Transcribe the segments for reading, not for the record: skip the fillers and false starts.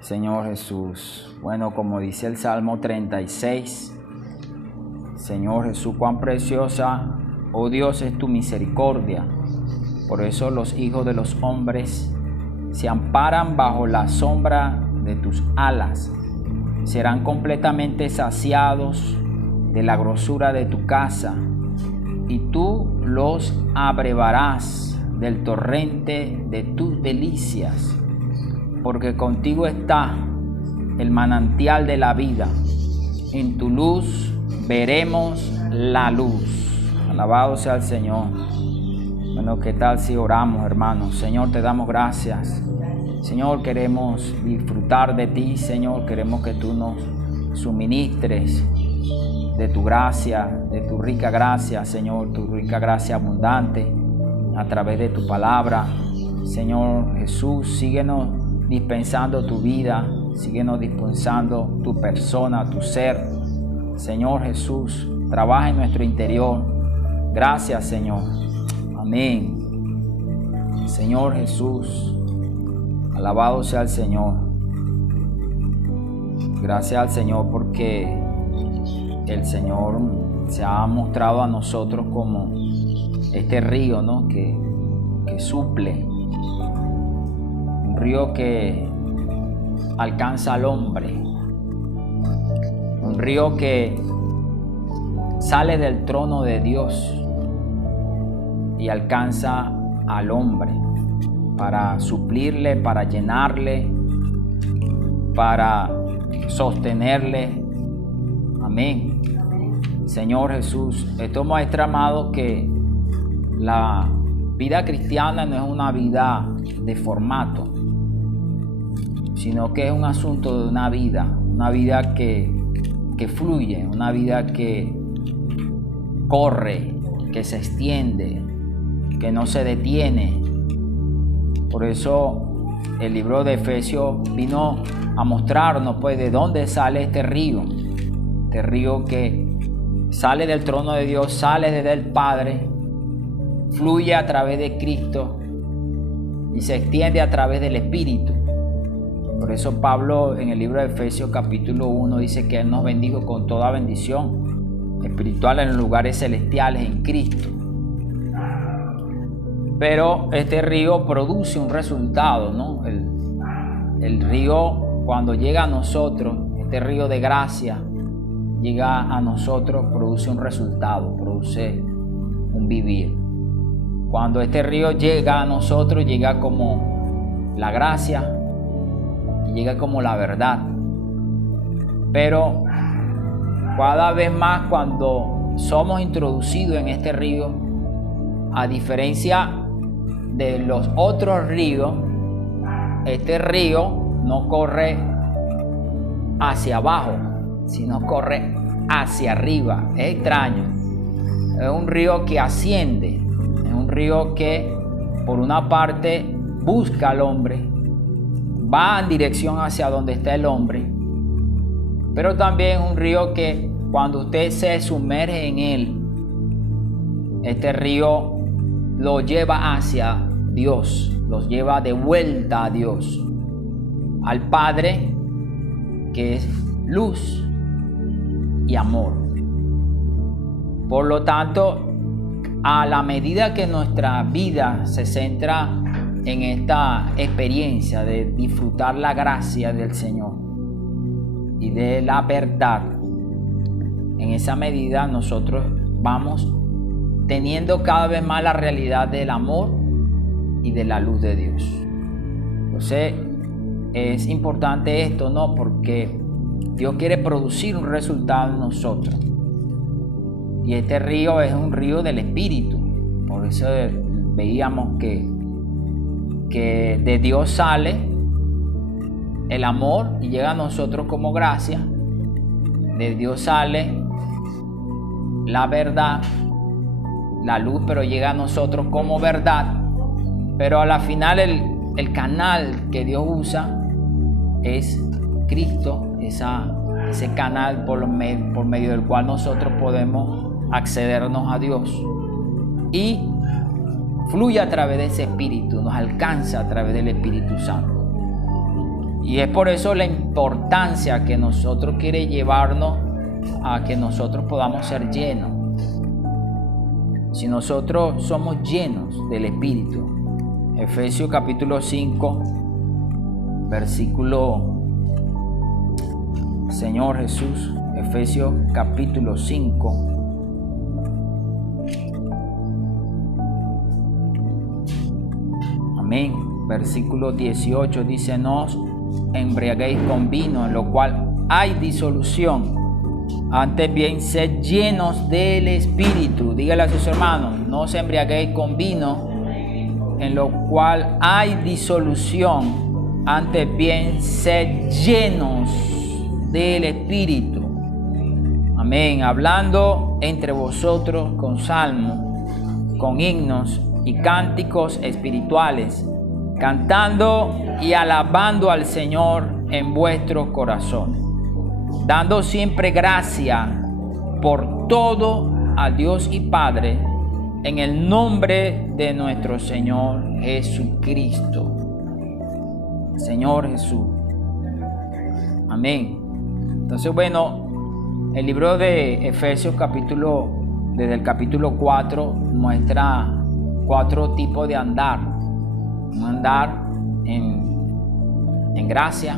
Señor Jesús. Bueno, como dice el Salmo 36, Señor Jesús, cuán preciosa, oh Dios, es tu misericordia. Por eso los hijos de los hombres se amparan bajo la sombra de tus alas. Serán completamente saciados de la grosura de tu casa, y tú los abrevarás del torrente de tus delicias, porque contigo está el manantial de la vida. En tu luz veremos la luz. Alabado sea el Señor. Bueno, ¿qué tal si oramos, hermanos? Señor, te damos gracias. Señor, queremos disfrutar de ti, Señor. Queremos que tú nos suministres de tu gracia, de tu rica gracia, Señor, tu rica gracia abundante a través de tu palabra. Señor Jesús, síguenos dispensando tu vida, síguenos dispensando tu persona, tu ser. Señor Jesús, trabaja en nuestro interior. Gracias, Señor. Amén. Señor Jesús, alabado sea el Señor. Gracias al Señor porque el Señor se ha mostrado a nosotros como este río, ¿no? que suple, un río que alcanza al hombre, un río que sale del trono de Dios y alcanza al hombre para suplirle, para llenarle, para sostenerle. Amén. Señor Jesús, esto muestra, amado, que la vida cristiana no es una vida de formato, sino que es un asunto de una vida que fluye, una vida que corre, que se extiende, que no se detiene. Por eso el libro de Efesios vino a mostrarnos, pues, de dónde sale este río que sale del trono de Dios, sale desde el Padre, fluye a través de Cristo y se extiende a través del Espíritu. Por eso Pablo en el libro de Efesios capítulo 1 dice que Él nos bendijo con toda bendición espiritual en los lugares celestiales en Cristo. Pero este río produce un resultado, ¿no? El río, cuando llega a nosotros, este río de gracia llega a nosotros, produce un resultado, produce un vivir. Cuando este río llega a nosotros, llega como la gracia y llega como la verdad. Pero cada vez más, cuando somos introducidos en este río, a diferencia de los otros ríos, este río no corre hacia abajo, sino corre hacia arriba. Es extraño. Es un río que asciende, es un río que por una parte busca al hombre, va en dirección hacia donde está el hombre, pero también es un río que cuando usted se sumerge en él, este río lo lleva hacia Dios, los lleva de vuelta a Dios, al Padre, que es luz y amor. Por lo tanto, a la medida que nuestra vida se centra en esta experiencia de disfrutar la gracia del Señor y de la verdad, en esa medida nosotros vamos teniendo cada vez más la realidad del amor y de la luz de Dios. Entonces es importante esto, ¿no? Porque Dios quiere producir un resultado en nosotros. Y este río es un río del Espíritu. Por eso veíamos que de Dios sale el amor y llega a nosotros como gracia. De Dios sale la verdad, la luz, pero llega a nosotros como verdad. Pero a la final el canal que Dios usa es Cristo, ese canal por medio del cual nosotros podemos accedernos a Dios, y fluye a través de ese Espíritu, nos alcanza a través del Espíritu Santo. Y es por eso la importancia que nosotros quiere llevarnos a que nosotros podamos ser llenos. Si nosotros somos llenos del Espíritu, Efesios capítulo 5, versículo, Señor Jesús, Efesios capítulo 5, amén, versículo 18 dice: no os embriaguéis con vino, en lo cual hay disolución, antes bien sed llenos del Espíritu. Dígale a sus hermanos: no os embriaguéis con vino, en lo cual hay disolución, antes bien sed llenos del Espíritu. Amén. Hablando entre vosotros con salmos, con himnos y cánticos espirituales, cantando y alabando al Señor en vuestros corazones, dando siempre gracia por todo a Dios y Padre, en el nombre de nuestro Señor Jesucristo. Señor Jesús. Amén. Entonces, bueno, el libro de Efesios desde el capítulo 4 muestra 4 tipos de andar. Un andar en gracia,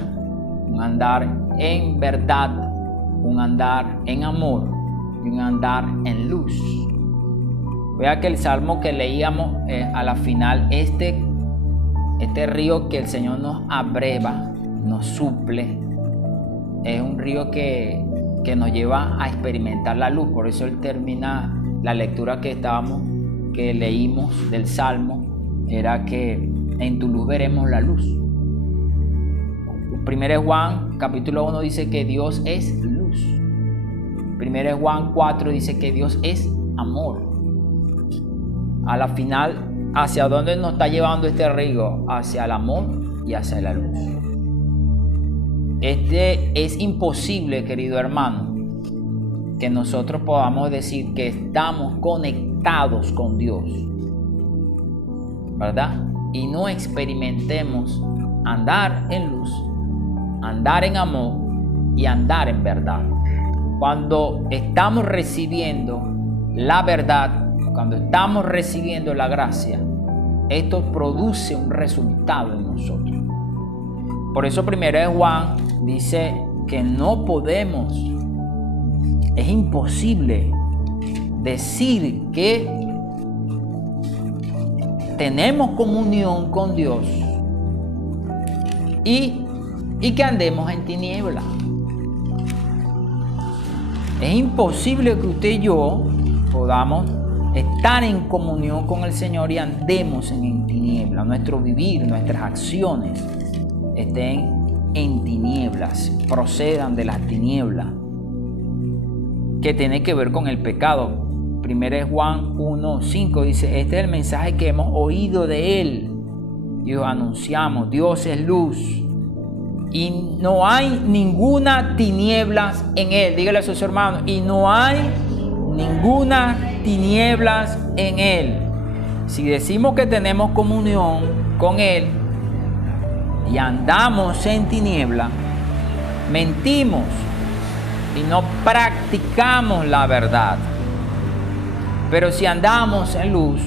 un andar en verdad, un andar en amor y un andar en luz. Vea que el salmo que leíamos a la final, este río que el Señor nos abreva, nos suple, es un río que nos lleva a experimentar la luz. Por eso él termina la lectura que leímos del salmo, era que en tu luz veremos la luz. Primero Juan capítulo 1 dice que Dios es luz. Primero Juan 4 dice que Dios es amor. A la final, ¿hacia dónde nos está llevando este río? Hacia el amor y hacia la luz. Es imposible, querido hermano, que nosotros podamos decir que estamos conectados con Dios, ¿verdad? Y no experimentemos andar en luz, andar en amor y andar en verdad. Cuando estamos recibiendo la verdad, cuando estamos recibiendo la gracia, esto produce un resultado en nosotros. Por eso primero Juan dice que no podemos, es imposible decir que tenemos comunión con Dios y que andemos en tinieblas. Es imposible que usted y yo podamos estar en comunión con el Señor y andemos en tinieblas. Nuestro vivir, nuestras acciones estén en tinieblas, procedan de las tinieblas, que tiene que ver con el pecado. Primero es Juan 1:5 dice: este es el mensaje que hemos oído de Él y os anunciamos. Dios es luz y no hay ninguna tinieblas en Él. Dígale a sus hermanos: y no hay ninguna tinieblas en Él. Si decimos que tenemos comunión con Él y andamos en tiniebla, mentimos y no practicamos la verdad. Pero si andamos en luz,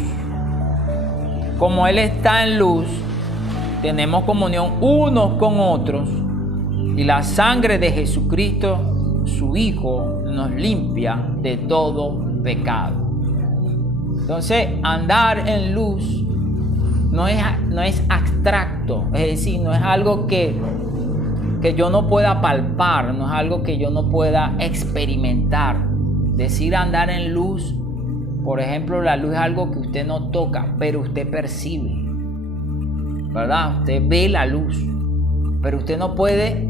como Él está en luz, tenemos comunión unos con otros, y la sangre de Jesucristo, su Hijo, nos limpia de todo pecado. Entonces, andar en luz no es abstracto, es decir, no es algo que yo no pueda palpar, no es algo que yo no pueda experimentar. Decir andar en luz, por ejemplo, la luz es algo que usted no toca, pero usted percibe, ¿verdad? Usted ve la luz, pero usted no puede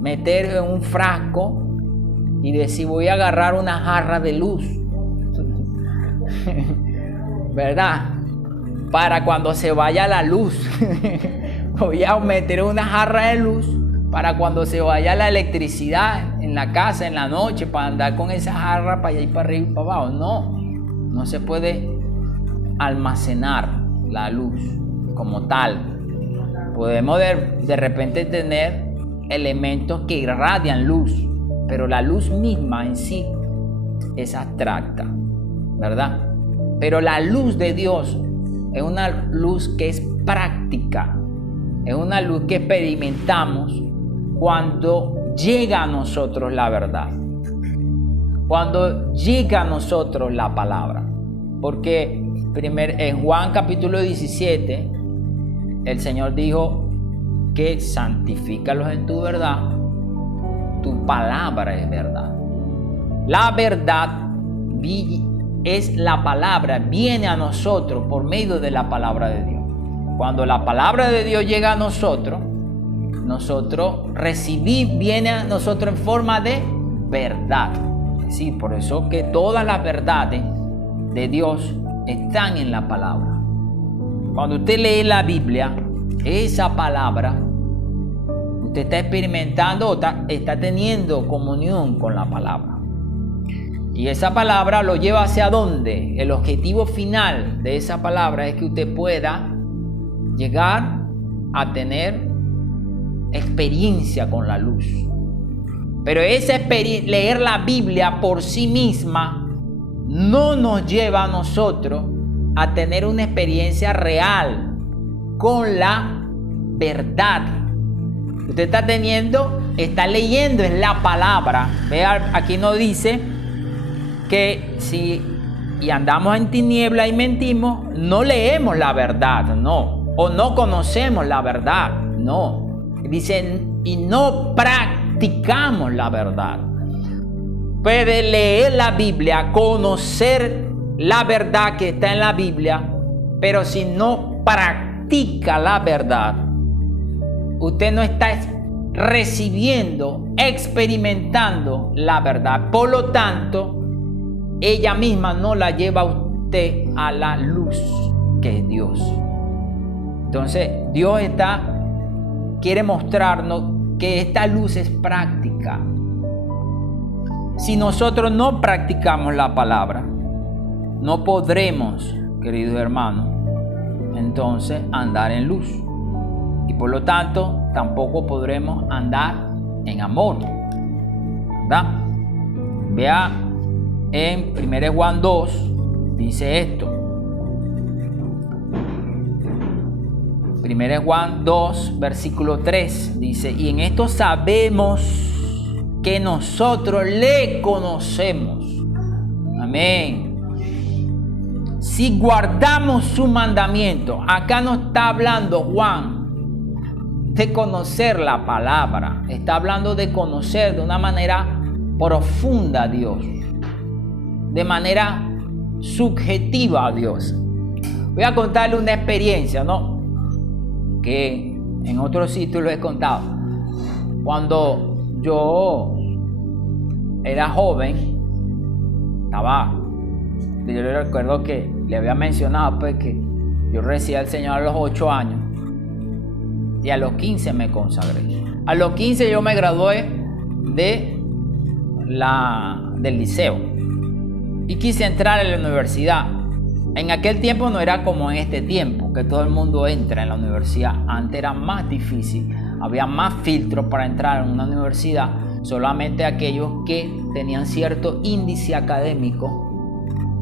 meter en un frasco y decir: voy a agarrar una jarra de luz, ¿verdad? Para cuando se vaya la luz, voy a meter una jarra de luz para cuando se vaya la electricidad en la casa en la noche, para andar con esa jarra para allá y para arriba y para abajo. No se puede almacenar la luz como tal. podemos de repente tener elementos que irradian luz, pero la luz misma en sí es abstracta, ¿verdad? Pero la luz de Dios es una luz que es práctica, es una luz que experimentamos cuando llega a nosotros la verdad, cuando llega a nosotros la palabra. Porque en Juan capítulo 17, el Señor dijo que santifícalos en tu verdad, tu palabra es verdad. La verdad es la palabra, viene a nosotros por medio de la palabra de Dios. Cuando la palabra de Dios llega a nosotros viene a nosotros en forma de verdad. Sí, por eso que todas las verdades de Dios están en la palabra. Cuando usted lee la Biblia, esa palabra, usted está experimentando, está teniendo comunión con la palabra. Y esa palabra lo lleva hacia dónde. El objetivo final de esa palabra es que usted pueda llegar a tener experiencia con la luz. Pero esa leer la Biblia por sí misma no nos lleva a nosotros a tener una experiencia real con la verdad. Usted está leyendo en la palabra. Vea, aquí nos dice que si andamos en tiniebla y mentimos, no leemos la verdad, no, o no conocemos la verdad, no. Dicen, y no practicamos la verdad. Puede leer la Biblia, conocer la verdad que está en la Biblia, pero si no practica la verdad, usted no está recibiendo, experimentando la verdad. Por lo tanto, ella misma no la lleva a usted a la luz que es Dios. Entonces, Dios quiere mostrarnos que esta luz es práctica. Si nosotros no practicamos la palabra, no podremos, queridos hermanos, entonces andar en luz. Y por lo tanto, tampoco podremos andar en amor, ¿verdad? Vea, en 1 Juan 2 dice esto. 1 Juan 2, versículo 3 dice: y en esto sabemos que nosotros le conocemos. Amén. Si guardamos su mandamiento. Acá no está hablando Juan de conocer la palabra. Está hablando de conocer de una manera profunda a Dios. De manera subjetiva a Dios. Voy a contarle una experiencia, ¿no? Que en otro sitio lo he contado. Cuando yo era joven, yo recuerdo que le había mencionado pues que yo recibí al Señor a los 8 años y a los 15 me consagré. A los 15 yo me gradué del liceo y quise entrar a la universidad. En aquel tiempo no era como en este tiempo, que todo el mundo entra en la universidad. Antes era más difícil, había más filtros para entrar en una universidad. Solamente aquellos que tenían cierto índice académico,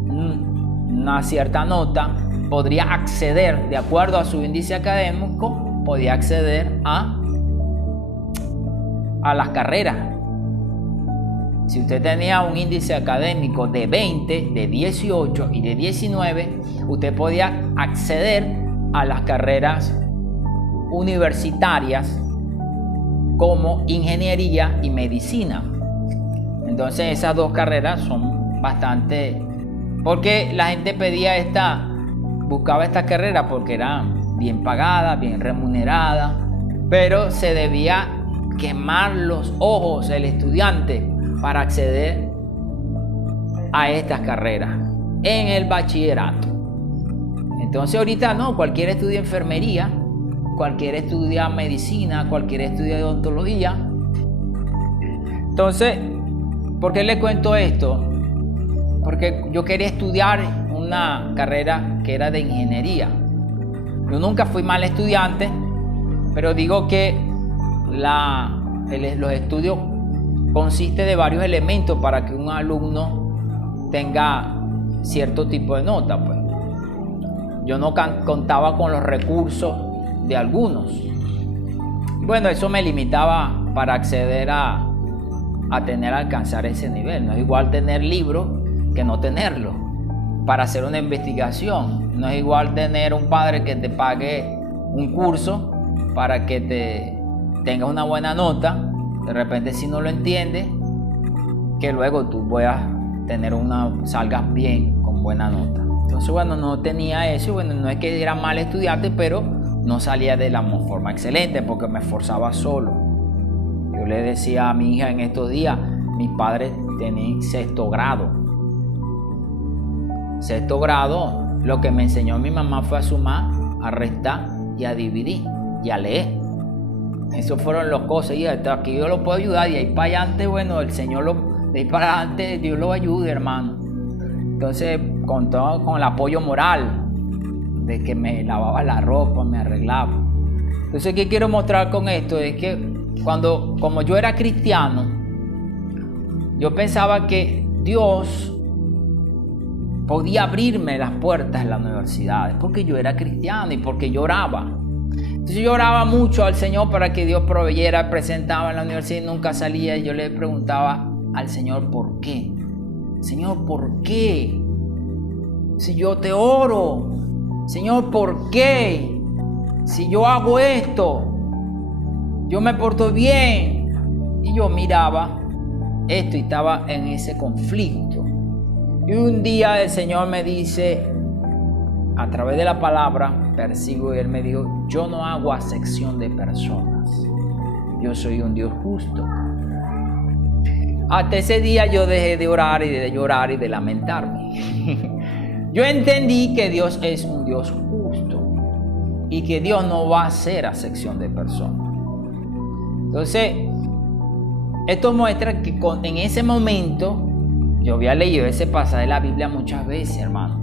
una cierta nota, podría acceder, de acuerdo a su índice académico, podía acceder a las carreras. Si usted tenía un índice académico de 20, de 18 y de 19, usted podía acceder a las carreras universitarias como ingeniería y medicina. Entonces esas dos carreras son bastante... Porque la gente buscaba esta carrera porque eran bien pagadas, bien remuneradas, pero se debía quemar los ojos el estudiante para acceder a estas carreras en el bachillerato. Entonces ahorita no, cualquiera estudia enfermería, cualquiera estudia medicina, cualquiera estudia odontología. Entonces, ¿por qué le cuento esto? Porque yo quería estudiar una carrera que era de ingeniería. Yo nunca fui mal estudiante, Pero digo que los estudios consisten de varios elementos para que un alumno tenga cierto tipo de nota, pues. Yo no contaba con los recursos de algunos. Bueno, eso me limitaba para acceder a alcanzar ese nivel. No es igual tener libros que no tenerlos para hacer una investigación. No es igual tener un padre que te pague un curso para que tengas una buena nota. De repente, si no lo entiendes, que luego tú puedas salgas bien con buena nota. Entonces, bueno, no tenía eso. Bueno, no es que era mal estudiante, pero no salía de la forma excelente porque me esforzaba solo. Yo le decía a mi hija en estos días, mis padres tenían sexto grado. Sexto grado, lo que me enseñó mi mamá fue a sumar, a restar y a dividir y a leer. Esas fueron las cosas. Y hasta aquí yo lo puedo ayudar. Y ahí para adelante, bueno, el Señor de ahí para adelante, Dios lo ayude, hermano. Entonces, contaba con el apoyo moral de que me lavaba la ropa, me arreglaba. Entonces, ¿qué quiero mostrar con esto? Es que como yo era cristiano, yo pensaba que Dios podía abrirme las puertas en las universidades porque yo era cristiano y porque yo oraba. Entonces yo oraba mucho al Señor para que Dios proveyera, presentaba en la universidad y nunca salía. Y yo le preguntaba al Señor, ¿por qué? Señor, ¿por qué? Si yo te oro, Señor, ¿por qué? Si yo hago esto, yo me porto bien. Y yo miraba esto y estaba en ese conflicto. Y un día el Señor me dice, a través de la palabra, percibo, y Él me dijo, yo no hago acepción de personas. Yo soy un Dios justo. Hasta ese día yo dejé de orar y de llorar y de lamentarme. Yo entendí que Dios es un Dios justo y que Dios no va a hacer acepción de personas. Entonces, esto muestra que en ese momento, yo había leído ese pasaje de la Biblia muchas veces, hermano.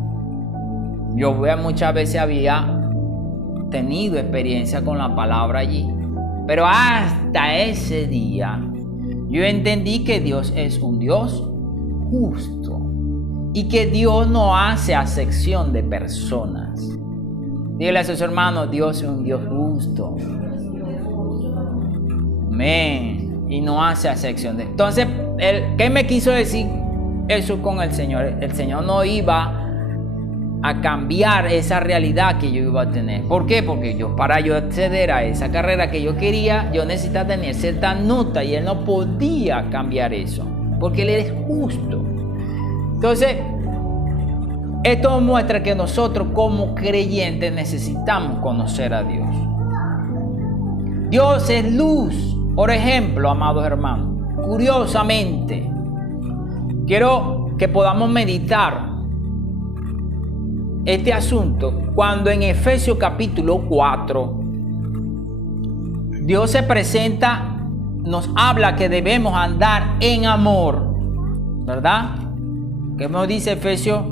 Yo muchas veces había tenido experiencia con la palabra allí. Pero hasta ese día, yo entendí que Dios es un Dios justo y que Dios no hace acepción de personas. Dígale a sus hermanos, Dios es un Dios justo. Amén. Y no hace acepción de... Entonces, ¿qué me quiso decir eso con el Señor? El Señor no iba a cambiar esa realidad que yo iba a tener. ¿Por qué? Porque para yo acceder a esa carrera que yo quería, yo necesitaba tener cierta nota y Él no podía cambiar eso, porque Él es justo. Entonces, esto muestra que nosotros como creyentes necesitamos conocer a Dios. Dios es luz. Por ejemplo, amados hermanos, curiosamente, quiero que podamos meditar este asunto cuando en Efesios capítulo 4 Dios se presenta, nos habla que debemos andar en amor, ¿verdad? ¿Qué nos dice Efesios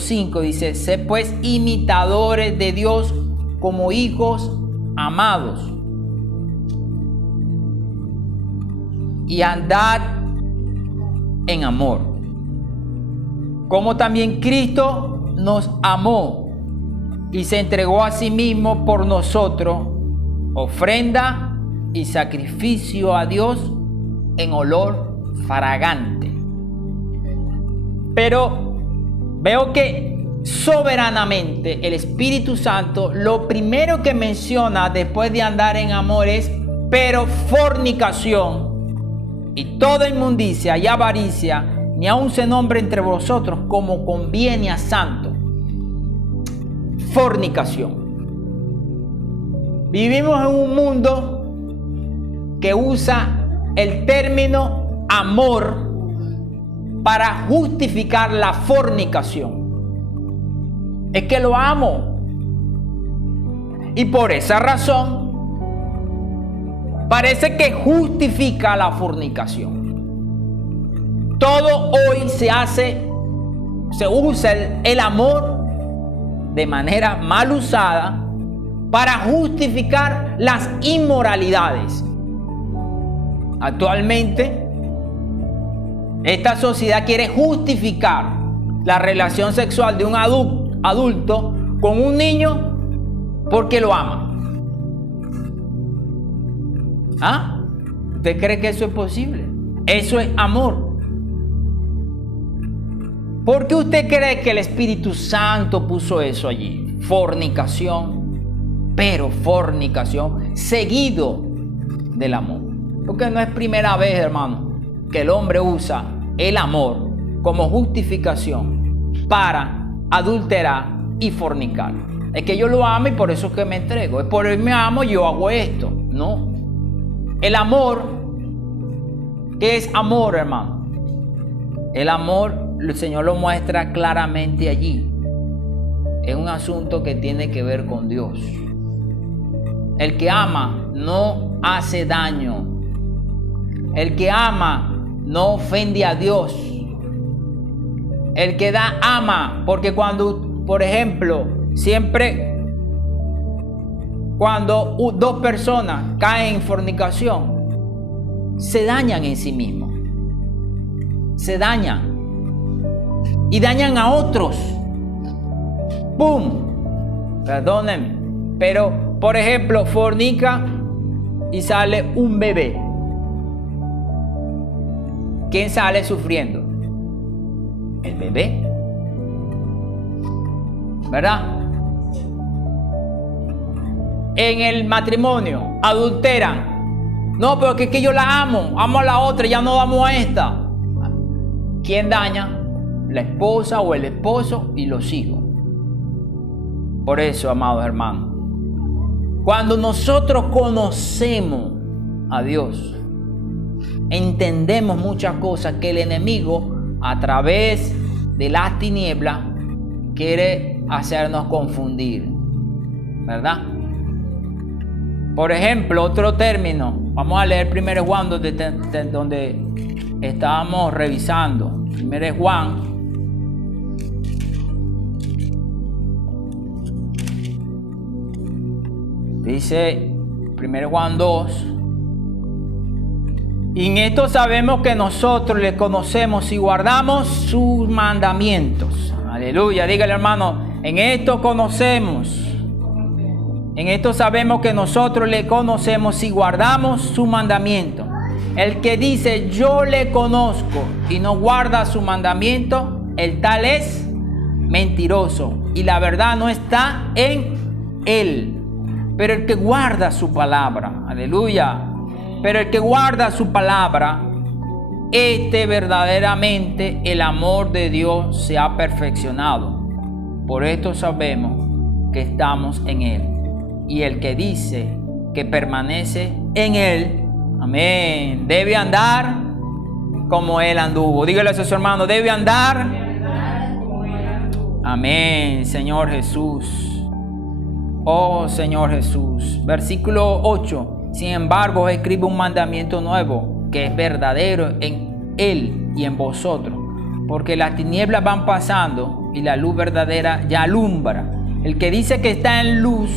5? Dice, sé pues imitadores de Dios como hijos amados y andad en amor, como también Cristo nos amó y se entregó a sí mismo por nosotros, ofrenda y sacrificio a Dios en olor fragante. Pero veo que soberanamente el Espíritu Santo lo primero que menciona después de andar en amor es, pero fornicación y toda inmundicia y avaricia ni aun se nombre entre vosotros como conviene a santo. Fornicación. Vivimos en un mundo que usa el término amor para justificar la fornicación. Es que lo amo. Y por esa razón parece que justifica la fornicación. Todo hoy se usa el amor de manera mal usada para justificar las inmoralidades. Actualmente, esta sociedad quiere justificar la relación sexual de un adulto con un niño porque lo ama. ¿Ah? ¿Usted cree que eso es posible? Eso es amor. ¿Por qué usted cree que el Espíritu Santo puso eso allí? Fornicación, pero fornicación seguido del amor. Porque no es primera vez, hermano, que el hombre usa el amor como justificación para adulterar y fornicar. Es que yo lo amo y por eso es que me entrego. Es por él me amo y yo hago esto. No. El amor, ¿qué es amor, hermano? El amor, el Señor lo muestra claramente allí. Es un asunto que tiene que ver con Dios. El que ama no hace daño. El que ama no ofende a Dios. El que da ama, porque cuando, por ejemplo, siempre cuando dos personas caen en fornicación, se dañan en sí mismos. Se dañan. Y dañan a otros. ¡Pum! Perdónenme. Pero, por ejemplo, fornica y sale un bebé. ¿Quién sale sufriendo? El bebé. ¿Verdad? En el matrimonio adulteran. No, pero es que yo la amo. Amo a la otra, ya no amo a esta. ¿Quién daña? La esposa o el esposo y los hijos. Por eso, amados hermanos, cuando nosotros conocemos a Dios, entendemos muchas cosas que el enemigo, a través de las tinieblas, quiere hacernos confundir, ¿verdad? Por ejemplo, otro término, vamos a leer 1 Juan donde estábamos revisando. 1 Juan. Dice 1 Juan 2. Y en esto sabemos que nosotros le conocemos y guardamos sus mandamientos. Aleluya, dígale hermano, en esto conocemos. En esto sabemos que nosotros le conocemos y guardamos su mandamiento. El que dice yo le conozco y no guarda su mandamiento, el tal es mentiroso y la verdad no está en él. Pero el que guarda su palabra, aleluya, pero el que guarda su palabra, verdaderamente el amor de Dios se ha perfeccionado. Por esto sabemos que estamos en él. Y el que dice que permanece en él, amén, debe andar como él anduvo. Dígale a su hermano, debe andar. Amén, Señor Jesús. Oh Señor Jesús. Versículo 8. Sin embargo, escribe un mandamiento nuevo que es verdadero en él y en vosotros, porque las tinieblas van pasando y la luz verdadera ya alumbra. El que dice que está en luz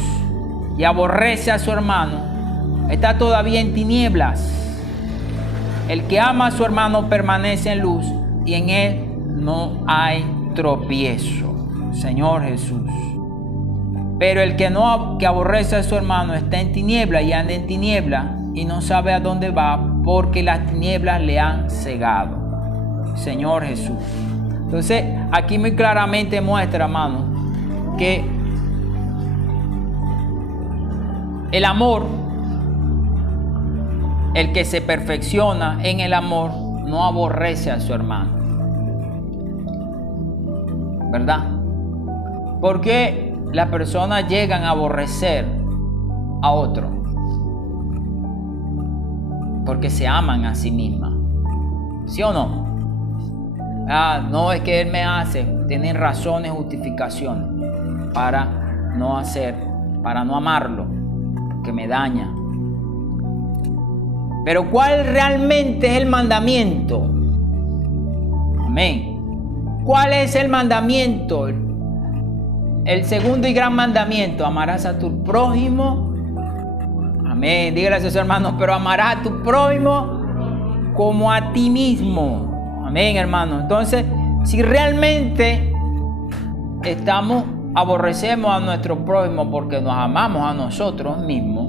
y aborrece a su hermano está todavía en tinieblas. El que ama a su hermano permanece en luz y en él no hay tropiezo. Señor Jesús. Pero el que aborrece a su hermano está en tiniebla y anda en tiniebla y no sabe a dónde va porque las tinieblas le han cegado. Señor Jesús. Entonces, aquí muy claramente muestra, hermano, que el amor, el que se perfecciona en el amor, no aborrece a su hermano. ¿Verdad? Porque las personas llegan a aborrecer a otro porque se aman a sí mismas. ¿Sí o no? No, es que él me hace. Tienen razones, justificaciones para no amarlo, que me daña. Pero ¿cuál realmente es el mandamiento? Amén. ¿Cuál es el mandamiento? El segundo y gran mandamiento, amarás a tu prójimo. Amén. Dígale a sus hermanos, pero amarás a tu prójimo como a ti mismo. Amén, hermano. Entonces, si realmente aborrecemos a nuestro prójimo porque nos amamos a nosotros mismos,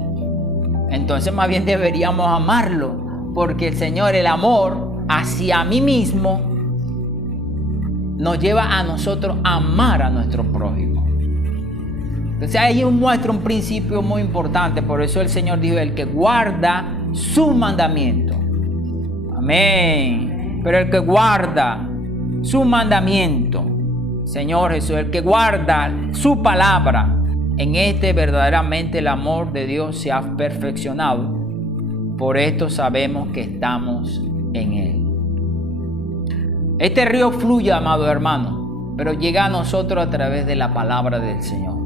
entonces más bien deberíamos amarlo, porque el Señor, el amor hacia mí mismo, nos lleva a nosotros a amar a nuestro prójimo. Entonces ahí muestra un principio muy importante. Por eso el Señor dijo, el que guarda su mandamiento. Amén. Pero el que guarda su mandamiento, Señor Jesús, el que guarda su palabra, en este verdaderamente el amor de Dios se ha perfeccionado. Por esto sabemos que estamos en Él. Este río fluye, amado hermano, pero llega a nosotros a través de la palabra del Señor.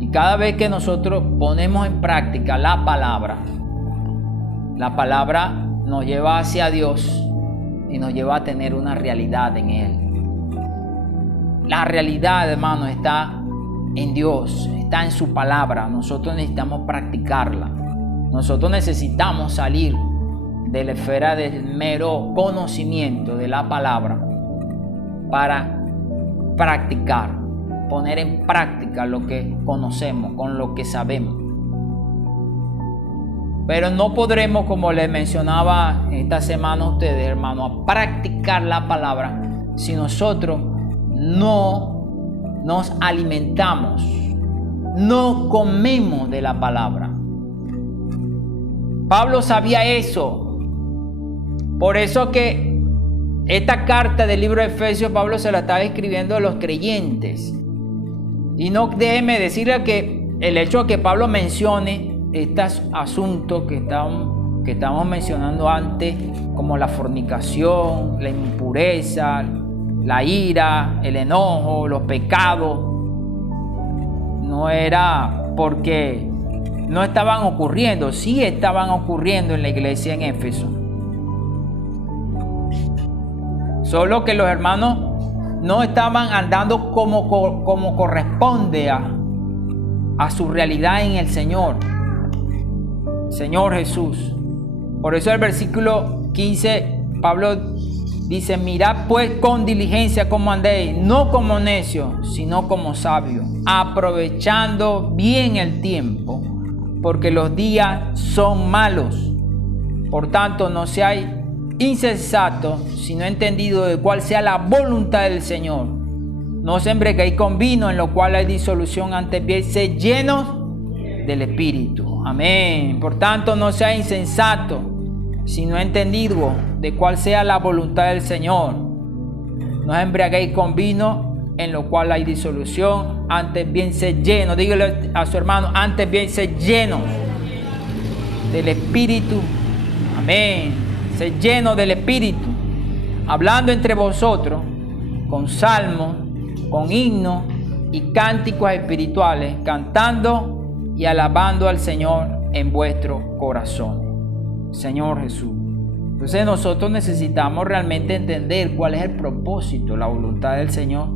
Y cada vez que nosotros ponemos en práctica la palabra nos lleva hacia Dios y nos lleva a tener una realidad en Él. La realidad, hermano, está en Dios, está en su palabra. Nosotros necesitamos practicarla. Nosotros necesitamos salir de la esfera del mero conocimiento de la palabra para practicar, poner en práctica lo que conocemos, con lo que sabemos. Pero no podremos, como les mencionaba esta semana a ustedes, hermanos, a practicar la palabra si nosotros no nos alimentamos, no comemos de la palabra. Pablo sabía eso. Por eso que esta carta del libro de Efesios, Pablo se la estaba escribiendo a los creyentes. Y no déjeme decirle que el hecho de que Pablo mencione estos asuntos que estamos mencionando antes, como la fornicación, la impureza, la ira, el enojo, los pecados, no era porque no estaban ocurriendo, sí estaban ocurriendo en la iglesia en Éfeso. Solo que los hermanos no estaban andando como corresponde a su realidad en el Señor Jesús. Por eso el versículo 15, Pablo dice, mirad pues con diligencia cómo andéis, no como necios, sino como sabios, aprovechando bien el tiempo, porque los días son malos. Por tanto, no seáis insensatos, sino entendidos de cuál sea la voluntad del Señor. No os embriaguéis con vino, en lo cual hay disolución, antes bien sed llenos del Espíritu. Amén. Por tanto, no seáis insensatos, sino entendidos de cuál sea la voluntad del Señor. No os embriaguéis con vino, en lo cual hay disolución, antes bien sed llenos. Dígale a su hermano, antes bien sed llenos del Espíritu. Amén. Sed llenos del Espíritu, hablando entre vosotros con salmos, con himnos y cánticos espirituales, cantando y alabando al Señor en vuestros corazones. Señor Jesús. Entonces nosotros necesitamos realmente entender cuál es el propósito, la voluntad del Señor,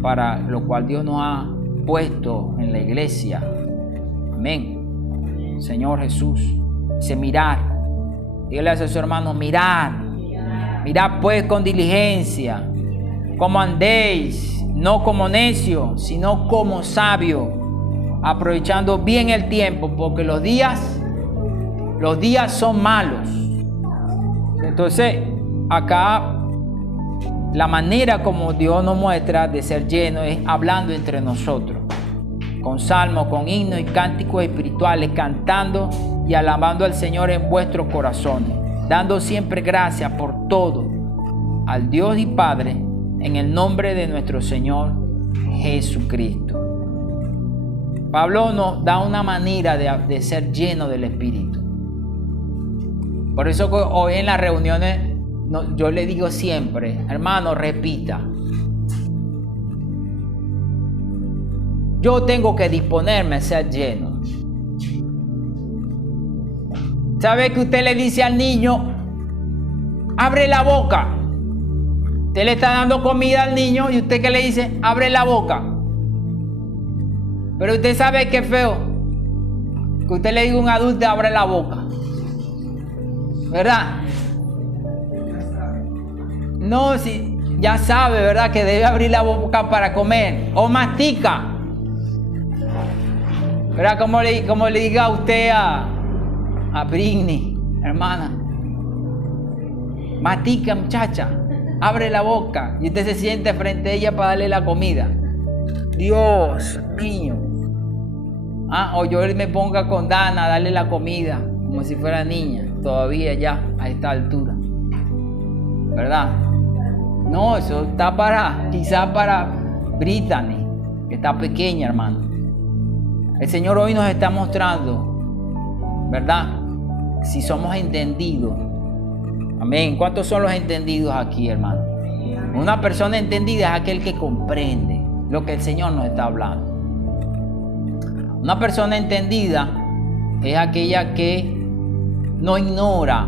para lo cual Dios nos ha puesto en la iglesia. Amén. Señor Jesús. Dice, mirar. Dígale a su hermano, mirad pues con diligencia, como andéis, no como necios, sino como sabios, aprovechando bien el tiempo, porque los días son malos. Entonces, acá la manera como Dios nos muestra de ser llenos es hablando entre nosotros, con salmos, con himnos y cánticos espirituales, cantando y alabando al Señor en vuestros corazones, dando siempre gracias por todo al Dios y Padre en el nombre de nuestro Señor Jesucristo. Pablo nos da una manera de ser lleno del Espíritu. Por eso hoy en las reuniones yo le digo siempre, hermano, repita. Yo tengo que disponerme a ser lleno. ¿Sabe que usted le dice al niño, abre la boca? Usted le está dando comida al niño y usted que le dice, abre la boca. Pero usted sabe que es feo que usted le diga a un adulto, abre la boca, ¿verdad? No, si ya sabe, ¿verdad?, que debe abrir la boca para comer. O mastica, ¿verdad? Como le diga usted a Britney, hermana, mastica, muchacha, abre la boca. Y usted se siente frente a ella para darle la comida. Dios mío. O yo me ponga con Dana a darle la comida como si fuera niña, todavía ya a esta altura, ¿verdad? No, eso está quizás para Brittany, que está pequeña, hermano. El Señor hoy nos está mostrando, ¿verdad?, si somos entendidos. Amén. ¿Cuántos son los entendidos aquí, hermano? Una persona entendida es aquel que comprende lo que el Señor nos está hablando. Una persona entendida es aquella que no ignora,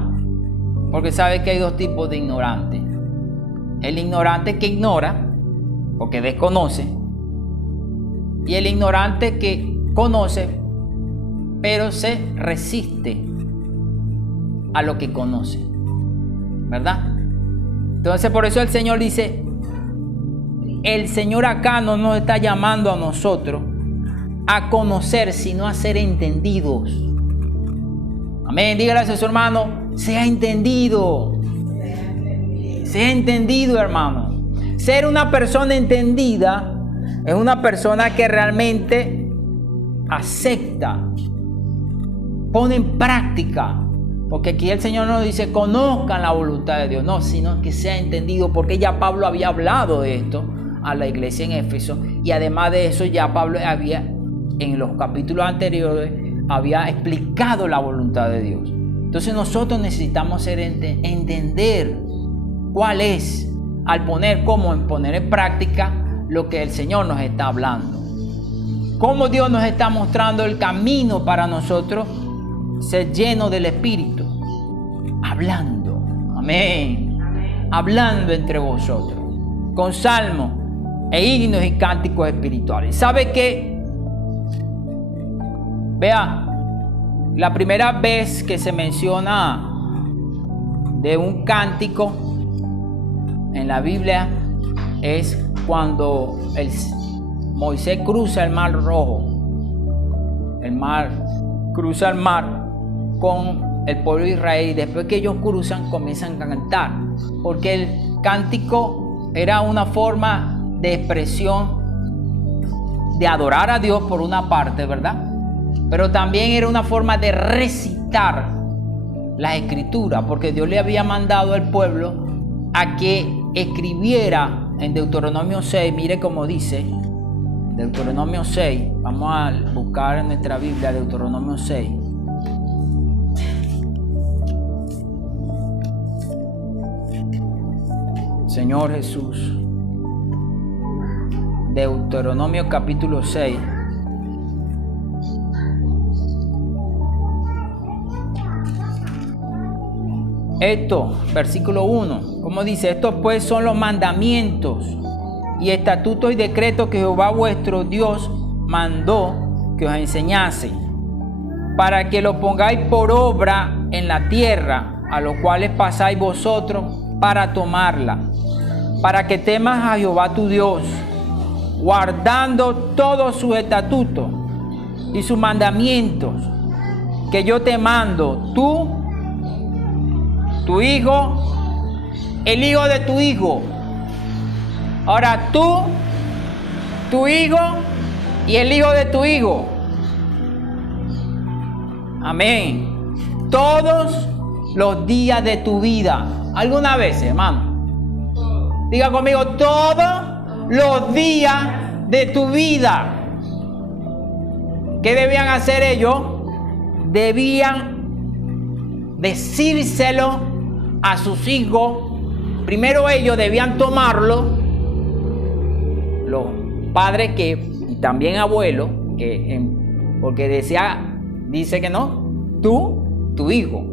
porque sabe que hay dos tipos de ignorantes. El ignorante que ignora, porque desconoce, y el ignorante que conoce, pero se resiste a lo que conoce, ¿verdad? Entonces por eso el Señor dice, el Señor acá no nos está llamando a nosotros a conocer, sino a ser entendidos. Amén. Dígale a su hermano, sea entendido. Sea entendido, hermano. Ser una persona entendida es una persona que realmente acepta, pone en práctica. Porque aquí el Señor no dice conozcan la voluntad de Dios, no, sino que sea entendido, porque ya Pablo había hablado de esto a la iglesia en Éfeso, y además de eso ya Pablo había, en los capítulos anteriores, había explicado la voluntad de Dios. Entonces nosotros necesitamos entender cuál es, al poner en práctica lo que el Señor nos está hablando. Cómo Dios nos está mostrando el camino para nosotros ser llenos del Espíritu. Hablando. Amén. Hablando entre vosotros. Con salmos e himnos y cánticos espirituales. ¿Sabe qué? Vea, la primera vez que se menciona de un cántico en la Biblia es cuando Moisés cruza el mar rojo. Cruza el mar con el pueblo de Israel, y después que ellos cruzan comienzan a cantar, porque el cántico era una forma de expresión de adorar a Dios por una parte, ¿verdad? Pero también era una forma de recitar las escrituras, porque Dios le había mandado al pueblo a que escribiera en Deuteronomio 6, mire cómo dice, Deuteronomio 6, vamos a buscar en nuestra Biblia Deuteronomio 6. Señor Jesús, Deuteronomio capítulo 6. Esto, versículo 1, como dice, estos pues son los mandamientos y estatutos y decretos que Jehová vuestro Dios mandó que os enseñase, para que lo pongáis por obra en la tierra, a los cuales pasáis vosotros para tomarla, para que temas a Jehová tu Dios, guardando todos sus estatutos y sus mandamientos, que yo te mando, tú, tu hijo, el hijo de tu hijo. Ahora tú, tu hijo y el hijo de tu hijo. Amén. Todos los días de tu vida. ¿Alguna vez, hermano? Diga conmigo, todos los días de tu vida. ¿Qué debían hacer ellos? Debían decírselo a sus hijos. Primero ellos debían tomarlo, los padres y también abuelos, porque dice que no, tú, tu hijo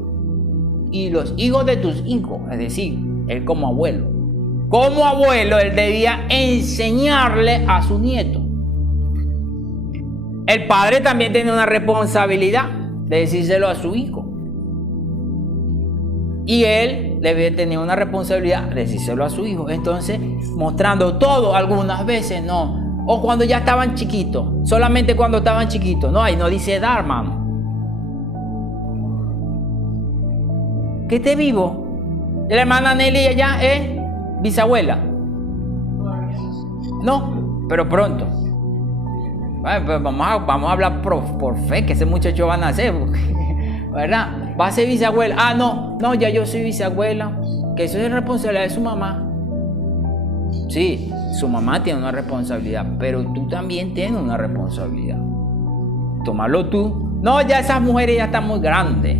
y los hijos de tus hijos, es decir, él como abuelo. Como abuelo, él debía enseñarle a su nieto. El padre también tiene una responsabilidad de decírselo a su hijo. Y él debe tener una responsabilidad de decírselo a su hijo. Entonces, mostrando todo, algunas veces no. O cuando ya estaban chiquitos, solamente cuando estaban chiquitos. No, ahí no dice edad, hermano. Que esté vivo. La hermana Nelly ella es bisabuela. No, pero pronto. Bueno, pues vamos a hablar por fe, que ese muchacho va a nacer, ¿verdad? Va a ser bisabuela. Ah, no, ya yo soy bisabuela. Que eso es responsabilidad de su mamá. Sí, su mamá tiene una responsabilidad, pero tú también tienes una responsabilidad. Tómalo tú. No, ya esas mujeres ya están muy grandes.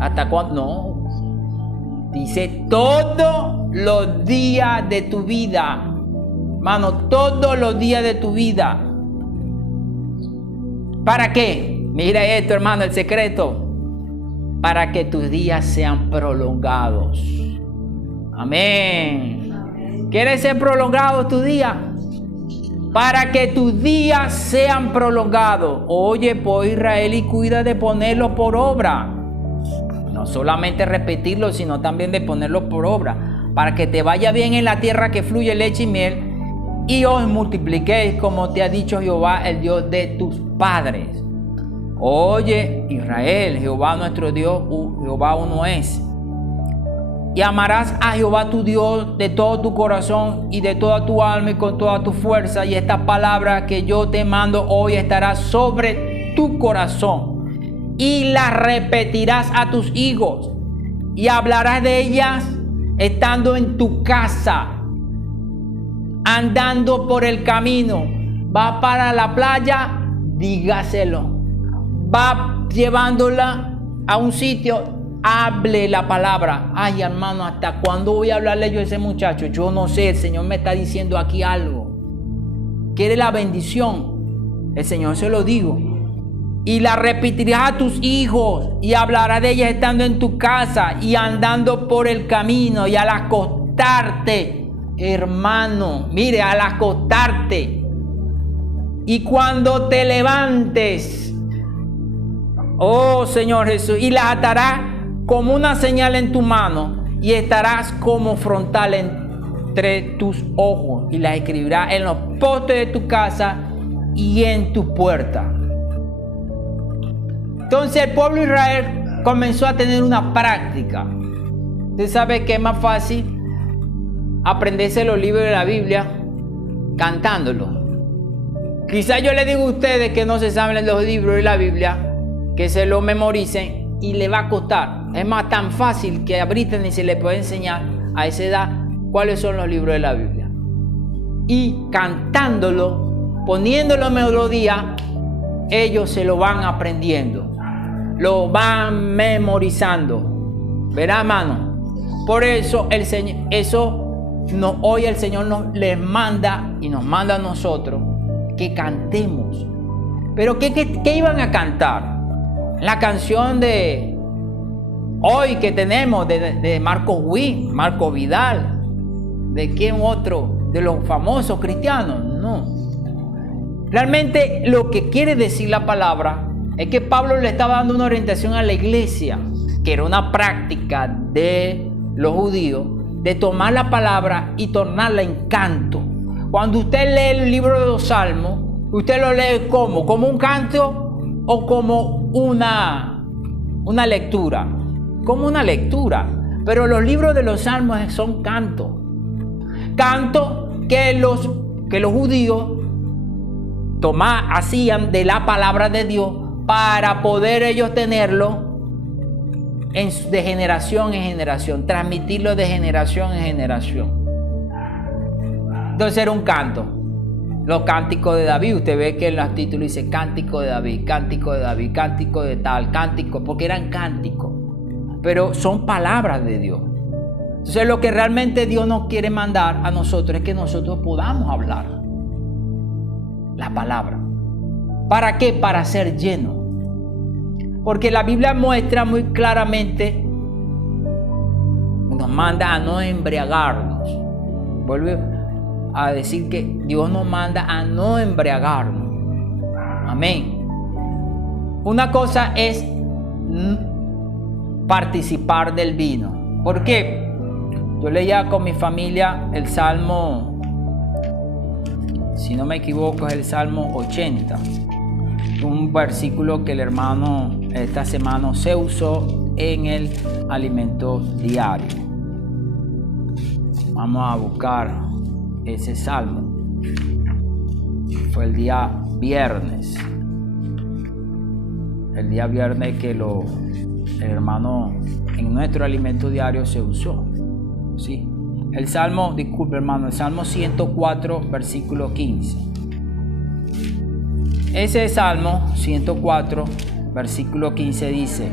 ¿Hasta cuándo? No. Dice todos los días de tu vida. Mano, todos los días de tu vida. ¿Para qué? Mira esto, hermano, el secreto. Para que tus días sean prolongados. Amén. ¿Quieres ser prolongados tus días? Para que tus días sean prolongados. Oye, pues Israel, y cuida de ponerlo por obra. No solamente repetirlo, sino también de ponerlo por obra. Para que te vaya bien en la tierra que fluye leche y miel. Y os multipliquéis como te ha dicho Jehová, el Dios de tus padres. Oye, Israel, Jehová nuestro Dios, Jehová uno es. Y amarás a Jehová tu Dios de todo tu corazón y de toda tu alma y con toda tu fuerza. Y esta palabra que yo te mando hoy estará sobre tu corazón. Y la repetirás a tus hijos. Y hablarás de ellas estando en tu casa, andando por el camino. Va para la playa, dígaselo. Va llevándola a un sitio, hable la palabra. Ay, hermano, ¿hasta cuándo voy a hablarle yo a ese muchacho? Yo no sé, el Señor me está diciendo aquí algo. Quiere la bendición. El Señor se lo digo. Y la repetirás a tus hijos y hablarás de ellas estando en tu casa y andando por el camino y al acostarte, hermano. Mire, al acostarte. Y cuando te levantes, oh Señor Jesús, y las atarás como una señal en tu mano y estarás como frontal entre tus ojos y las escribirás en los postes de tu casa y en tu puerta. Entonces el pueblo de Israel comenzó a tener una práctica. Usted sabe que es más fácil aprenderse los libros de la Biblia cantándolos. Quizás yo le digo a ustedes que no se saben los libros de la Biblia, que se lo memoricen y le va a costar. Es más tan fácil que a Britney se le puede enseñar a esa edad cuáles son los libros de la Biblia. Y cantándolo, poniéndolo en melodía, ellos se lo van aprendiendo, lo van memorizando. ¿Verá, hermano? Por eso el Señor, hoy el Señor les manda y nos manda a nosotros que cantemos. Pero ¿qué iban a cantar? La canción de hoy que tenemos de Marco Witt, Marco Vidal, ¿de quién otro? De los famosos cristianos. No. Realmente lo que quiere decir la palabra es que Pablo le estaba dando una orientación a la iglesia, que era una práctica de los judíos, de tomar la palabra y tornarla en canto. Cuando usted lee el libro de los Salmos, usted lo lee como un canto o como una lectura, como una lectura. Pero los libros de los Salmos son cantos, que los judíos hacían de la palabra de Dios para poder ellos tenerlo de generación en generación, transmitirlo de generación en generación. Entonces era un canto. Los cánticos de David, usted ve que en los títulos dice cántico de David, cántico de David, cántico de tal, cántico, porque eran cánticos, pero son palabras de Dios. Entonces lo que realmente Dios nos quiere mandar a nosotros es que nosotros podamos hablar la palabra. ¿Para qué? Para ser llenos. Porque la Biblia muestra muy claramente, nos manda a no embriagarnos. Vuelve a decir que Dios nos manda a no embriagarnos. Amén. Una cosa es participar del vino. ¿Por qué? Yo leía con mi familia el Salmo, si no me equivoco, es el Salmo 80. Un versículo que el hermano esta semana se usó en el alimento diario. Vamos a buscar ese salmo. Fue el día viernes. El día viernes que el hermano en nuestro alimento diario se usó. ¿Sí? El salmo, disculpe hermano, el Salmo 104, versículo 15. Ese Salmo 104, versículo 15 dice: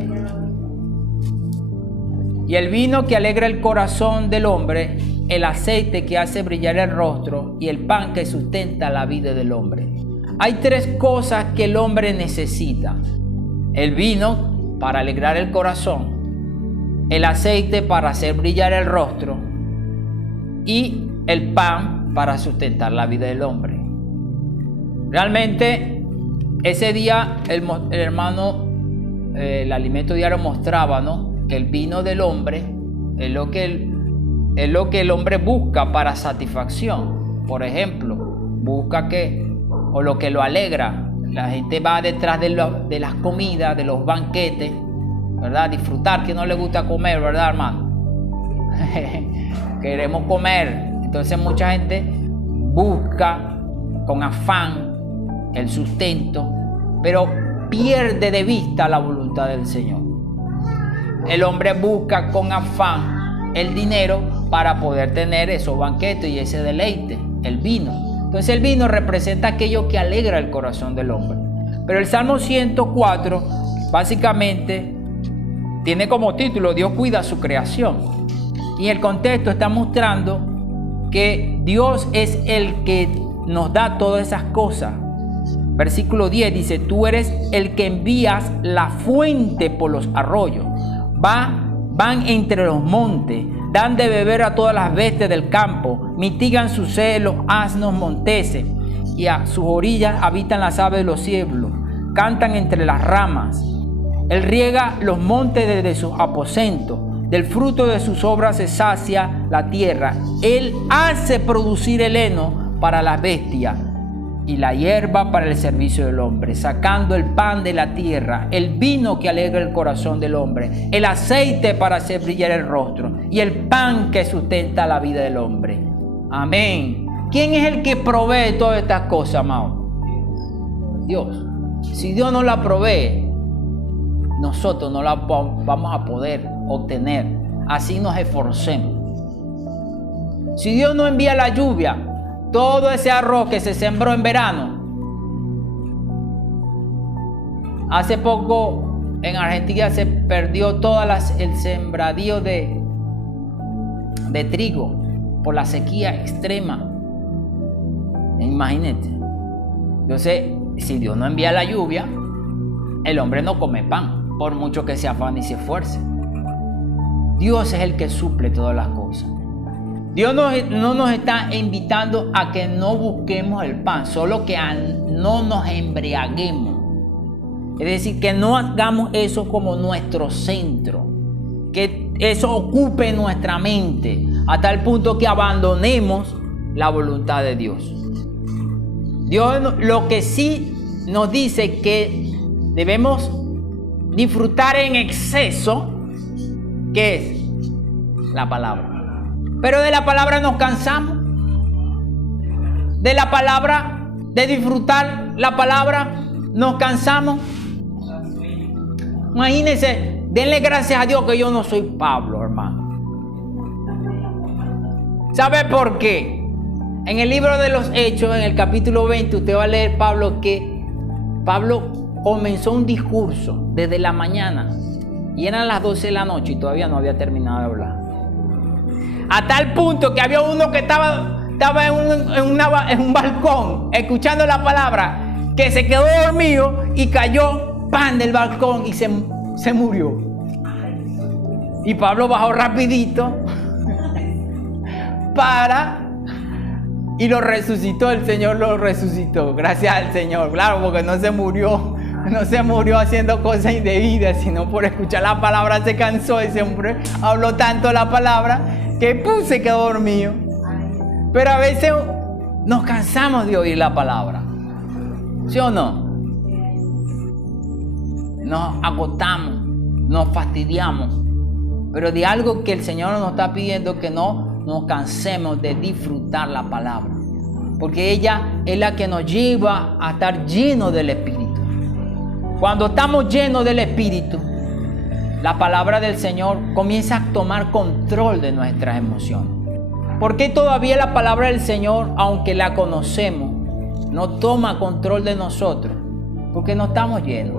y el vino que alegra el corazón del hombre, el aceite que hace brillar el rostro y el pan que sustenta la vida del hombre. Hay tres cosas que el hombre necesita: el vino para alegrar el corazón, el aceite para hacer brillar el rostro y el pan para sustentar la vida del hombre. Realmente ese día el hermano, el alimento diario mostraba, ¿no?, que el vino del hombre es lo que el hombre busca para satisfacción. Por ejemplo, busca o lo que lo alegra. La gente va detrás de las comidas, de los banquetes, ¿verdad? Disfrutar, que no le gusta comer, ¿verdad, hermano? Queremos comer. Entonces mucha gente busca con afán el sustento, pero pierde de vista la voluntad del Señor. El hombre busca con afán el dinero para poder tener esos banquetes y ese deleite, el vino. Entonces el vino representa aquello que alegra el corazón del hombre. Pero el Salmo 104 básicamente tiene como título: Dios cuida su creación. Y el contexto está mostrando que Dios es el que nos da todas esas cosas. Versículo 10 dice: tú eres el que envías la fuente por los arroyos. Van entre los montes, dan de beber a todas las bestias del campo, mitigan su sed los asnos monteses, y a sus orillas habitan las aves de los cielos, cantan entre las ramas. Él riega los montes desde sus aposentos, del fruto de sus obras se sacia la tierra. Él hace producir el heno para las bestias y la hierba para el servicio del hombre, sacando el pan de la tierra, el vino que alegra el corazón del hombre, el aceite para hacer brillar el rostro y el pan que sustenta la vida del hombre. Amén. ¿Quién es el que provee todas estas cosas, amado? Dios. Si Dios no la provee, nosotros no la vamos a poder obtener, así nos esforcemos. Si Dios no envía la lluvia, todo ese arroz que se sembró en verano. Hace poco en Argentina se perdió el sembradío de trigo por la sequía extrema. Imagínate. Entonces, si Dios no envía la lluvia, el hombre no come pan, por mucho que se afane y se esfuerce. Dios es el que suple todas las cosas. Dios no nos está invitando a que no busquemos el pan, solo que no nos embriaguemos. Es decir, que no hagamos eso como nuestro centro, que eso ocupe nuestra mente a tal punto que abandonemos la voluntad de Dios. Dios lo que sí nos dice que debemos disfrutar en exceso, ¿qué es? La palabra. Pero de la palabra nos cansamos. De la palabra, de disfrutar la palabra, nos cansamos. Imagínense, denle gracias a Dios que yo no soy Pablo, hermano. ¿Sabe por qué? En el libro de los Hechos, en el capítulo 20, usted va a leer que Pablo comenzó un discurso desde la mañana y eran las 12 de la noche y todavía no había terminado de hablar. A tal punto que había uno que estaba en un balcón escuchando la palabra, que se quedó dormido y cayó pan del balcón y se murió. Y Pablo bajó rapidito para y lo resucitó, el Señor lo resucitó. Gracias al Señor, claro, porque no se murió haciendo cosas indebidas, sino por escuchar la palabra se cansó. Ese hombre habló tanto la palabra que se quedó dormido. Pero a veces nos cansamos de oír la palabra, ¿sí o no? Nos agotamos, nos fastidiamos, pero de algo que el Señor nos está pidiendo, que no nos cansemos de disfrutar la palabra, porque ella es la que nos lleva a estar llenos del Espíritu. Cuando estamos llenos del Espíritu, la palabra del Señor comienza a tomar control de nuestras emociones. ¿Por qué todavía la palabra del Señor, aunque la conocemos, no toma control de nosotros? Porque no estamos llenos.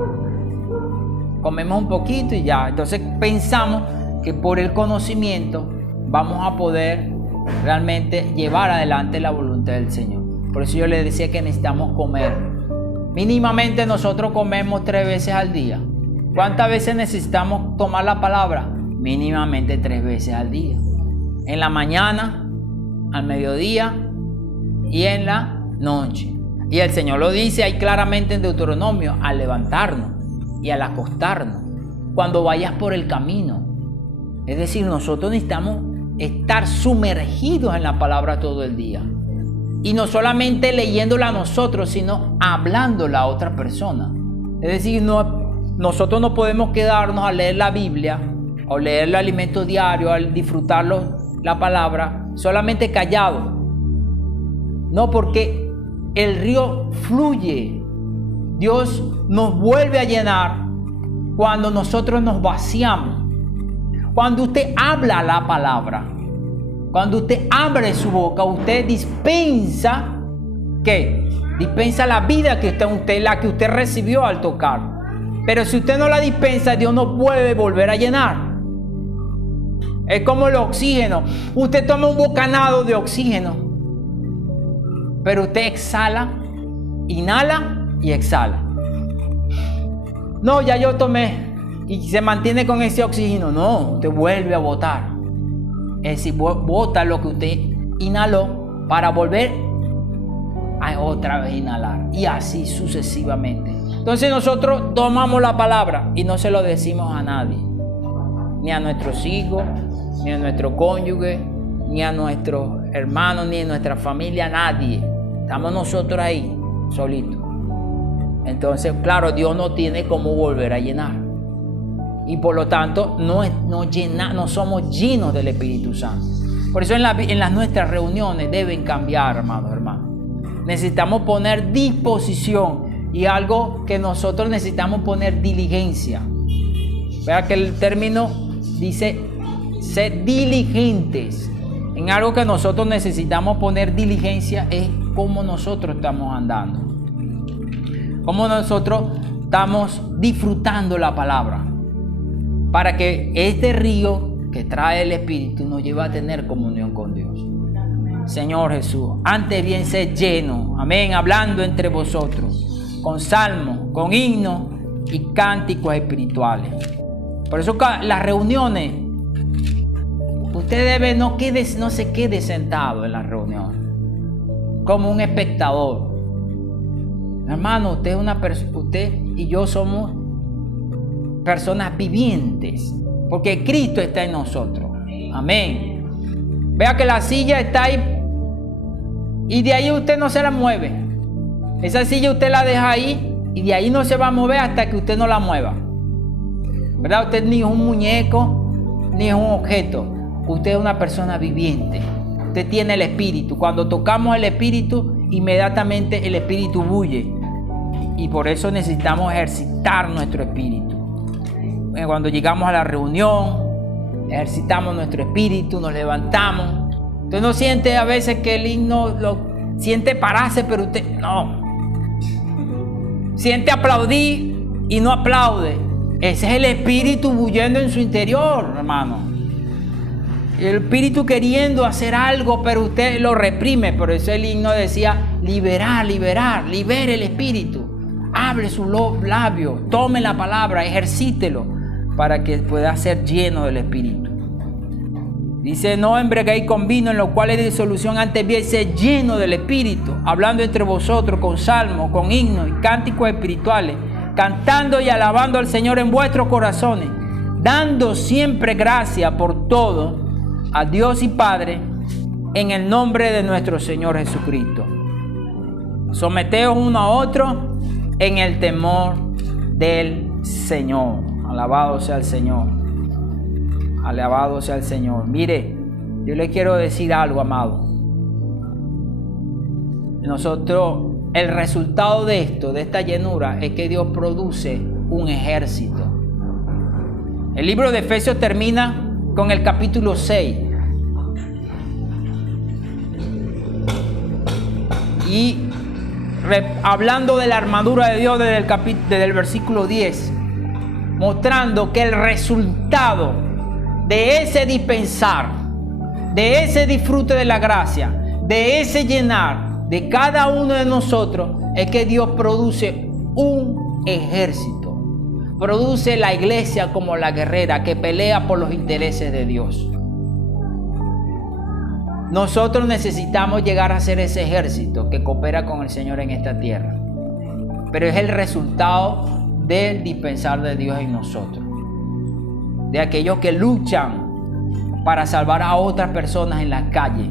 Comemos un poquito y ya. Entonces pensamos que por el conocimiento vamos a poder realmente llevar adelante la voluntad del Señor. Por eso yo les decía que necesitamos comer. Mínimamente nosotros comemos 3 veces al día. ¿Cuántas veces necesitamos tomar la palabra? Mínimamente 3 veces al día. En la mañana, al mediodía y en la noche. Y el Señor lo dice ahí claramente en Deuteronomio: al levantarnos y al acostarnos, cuando vayas por el camino. Es decir, nosotros necesitamos estar sumergidos en la palabra todo el día. Y no solamente leyéndola a nosotros, sino hablándola a otra persona. Es decir, nosotros no podemos quedarnos a leer la Biblia o leer el alimento diario, al disfrutarlo, la palabra, solamente callados. No, porque el río fluye. Dios nos vuelve a llenar cuando nosotros nos vaciamos. Cuando usted habla la palabra, cuando usted abre su boca, usted dispensa, ¿qué? Dispensa la vida la que usted recibió al tocar. Pero si usted no la dispensa, Dios no puede volver a llenar. Es como el oxígeno. Usted toma un bocanado de oxígeno, pero usted exhala, inhala y exhala. No, ya yo tomé y se mantiene con ese oxígeno. No, usted vuelve a botar. Es decir, bota lo que usted inhaló para volver a otra vez inhalar, y así sucesivamente. Entonces nosotros tomamos la palabra y no se lo decimos a nadie, ni a nuestros hijos, ni a nuestro cónyuge, ni a nuestros hermanos, ni a nuestra familia, nadie. Estamos nosotros ahí, solitos. Entonces, claro, Dios no tiene cómo volver a llenar. Y por lo tanto, no somos llenos del Espíritu Santo. Por eso en las nuestras reuniones deben cambiar, hermanos. Necesitamos poner disposición, y algo que nosotros necesitamos poner diligencia. Vea que el término dice ser diligentes. En algo que nosotros necesitamos poner diligencia es cómo nosotros estamos andando, cómo nosotros estamos disfrutando la palabra, para que este río que trae el Espíritu nos lleve a tener comunión con Dios. Señor Jesús, antes bien ser lleno, amén, hablando entre vosotros, con salmos, con himnos y cánticos espirituales. Por eso las reuniones, usted no se quede sentado en las reuniones como un espectador. Hermano, usted y yo somos personas vivientes, porque Cristo está en nosotros. Amén. Vea que la silla está ahí y de ahí usted no se la mueve. Esa silla usted la deja ahí y de ahí no se va a mover hasta que usted no la mueva. ¿Verdad? Usted ni es un muñeco ni es un objeto. Usted es una persona viviente. Usted tiene el Espíritu. Cuando tocamos el Espíritu, inmediatamente el Espíritu bulle. Y por eso necesitamos ejercitar nuestro Espíritu. Cuando llegamos a la reunión, ejercitamos nuestro espíritu, nos levantamos. Usted no siente a veces que el himno lo siente pararse, pero usted no. Siente aplaudir y no aplaude. Ese es el espíritu bullendo en su interior, hermano. El espíritu queriendo hacer algo, pero usted lo reprime. Por eso el himno decía: liberar, libere el espíritu. Hable sus labios, tome la palabra, ejercítelo, para que pueda ser lleno del Espíritu. Dice, no embriaguéis con vino en lo cual hay disolución, antes bien ser lleno del Espíritu, hablando entre vosotros con salmos, con himnos y cánticos espirituales, cantando y alabando al Señor en vuestros corazones, dando siempre gracia por todo a Dios y Padre, en el nombre de nuestro Señor Jesucristo. Someteos uno a otro en el temor del Señor. Alabado sea el Señor. Alabado sea el Señor. Mire, yo le quiero decir algo, amado. Nosotros, el resultado de esto, de esta llenura, es que Dios produce un ejército. El libro de Efesios termina con el capítulo 6. Y hablando de la armadura de Dios desde el versículo 10, mostrando que el resultado de ese dispensar, de ese disfrute de la gracia, de ese llenar de cada uno de nosotros, es que Dios produce un ejército. Produce la iglesia como la guerrera que pelea por los intereses de Dios. Nosotros necesitamos llegar a ser ese ejército que coopera con el Señor en esta tierra. Pero es el resultado del dispensar de Dios en nosotros. De aquellos que luchan para salvar a otras personas en la calle.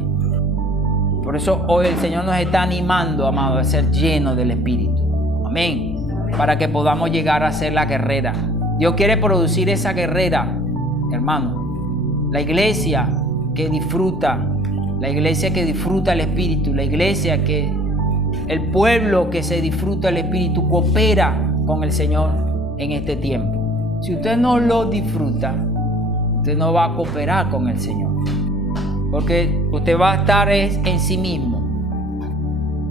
Por eso hoy el Señor nos está animando, amado, a ser llenos del Espíritu. Amén. Para que podamos llegar a ser la guerrera. Dios quiere producir esa guerrera, hermano. La iglesia que disfruta el Espíritu, la iglesia que, el pueblo que se disfruta el Espíritu, coopera con el Señor en este tiempo. Si usted no lo disfruta, usted no va a cooperar con el Señor. Porque usted va a estar en sí mismo,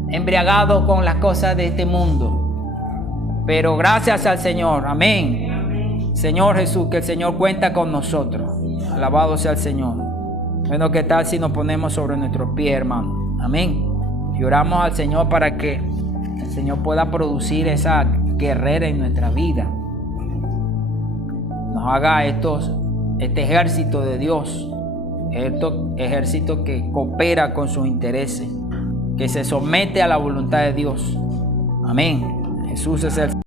embriagado con las cosas de este mundo. Pero gracias al Señor, amén. Señor Jesús, que el Señor cuenta con nosotros. Alabado sea el Señor. Bueno, ¿qué tal si nos ponemos sobre nuestros pies, hermano? Amén. Y oramos al Señor para que el Señor pueda producir esa guerrera en nuestra vida. Nos haga este ejército de Dios, este ejército que coopera con sus intereses, que se somete a la voluntad de Dios. Amén. Jesús es el